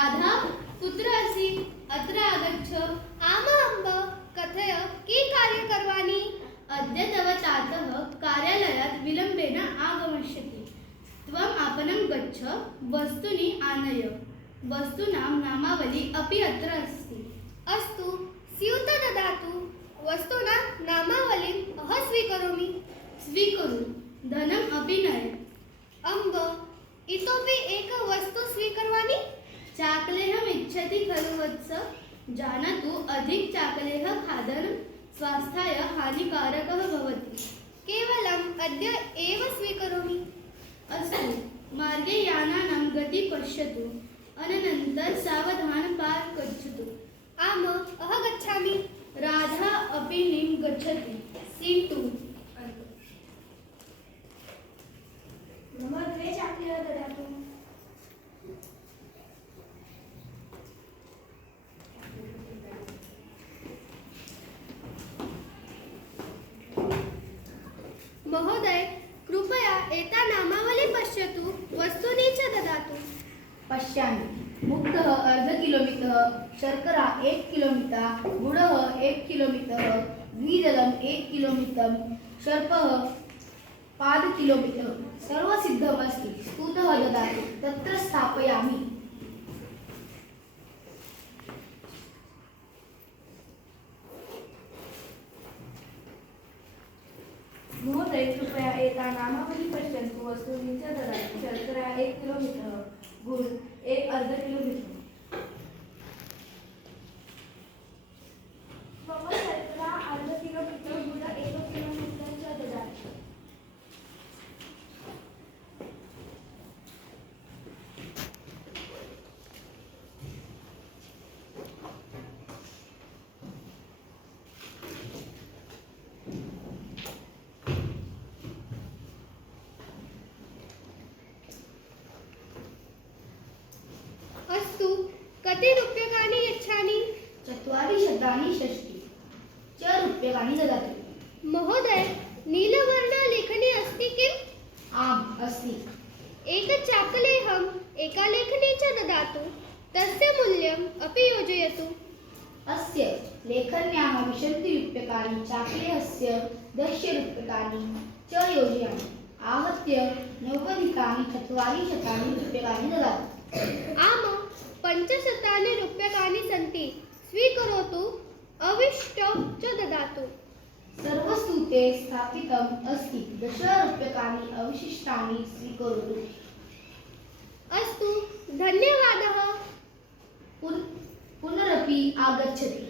राधा कुत्र असि अत्र आगच्छ। आम अम्ब कथय की कार्य करवाणि। अद्य तव तातः कार्यालयात् विलम्बेन आगमिष्यति। त्वम् आपणं गच्छ, वस्तूनि आनय। वस्तूनां नामावली अपि अत्र अस्ति। अस्तु, स्यूत ददातु। वस्तूनां नामावलीम् अहं स्वीकरोमि। स्वीकुरु, धनम् अपि नय। अम्ब, इतोपि एक वस्तु स्वीकर्वाणि। चाकलेहम् इच्छति खलु वत्स। जानातु, अधिक चाकलेह खादनं स्वास्थ्याय हानिकारकः भवति। केवलम् अद्य एव स्वीकरोमि। अस्तु, मार्गे यानानां गति पश्यतु, अनन्तरं सावधानं पार् गच्छतु। आम, अहं गच्छामि। राधा अपि नीं गच्छति। सी टु। मम 2 चाकलेह ददातु। महोदय, कृपया एता नामावली पश्यतु, वस्तूनि च ददातु। पश्यामि। मुक्तः अर्ध किलोमीटर, शर्करा 1 किलोमीटर, गुडः 1 किलोमीटर, द्विजलम् 1 किलोमीटर, सर्पः पाद किलोमीटर। सर्वसिद्धमस्ति। स्तुतः ददातु, तत्र स्थापयामि। महोदय, कृपया एता नामावली पश्यन्तु, वस्तूनि च ददातु। शर्करा 1 किलोमीटर, गुड़ 1 अर्ध किलोमीटर। मम शर्करा अर्ध किलोमीटर, गुड 1 किलोमीटर च ददातु। अस्तु, कति रूप्यकाणि यच्छामि। 460 च रूप्यकाणि ददातु। महोदय, नीलवर्णलेखनी अस्ति किम्। आम्, अस्ति। एक चाकलेहम् एका लेखनी च ददातु। तस्य मूल्यम् अपि योजयतु। अस्य लेखन्याः 20 रूप्यकाणि, चाकलेहस्य 10 रूप्यकाणि च योजयामि। आहत्य 400 रूप्यकाणि ददातु। आम, 500 रूप्यकाणि सन्ति। स्वीकरोतु, अवशिष्टं च ददातु। सर्वस्तुते स्थापितम् अस्ति। 10 रूप्यकाणि अवशिष्टानि स्वीकरोतु। अस्तु, धन्यवादः। पुनरपि आगच्छति।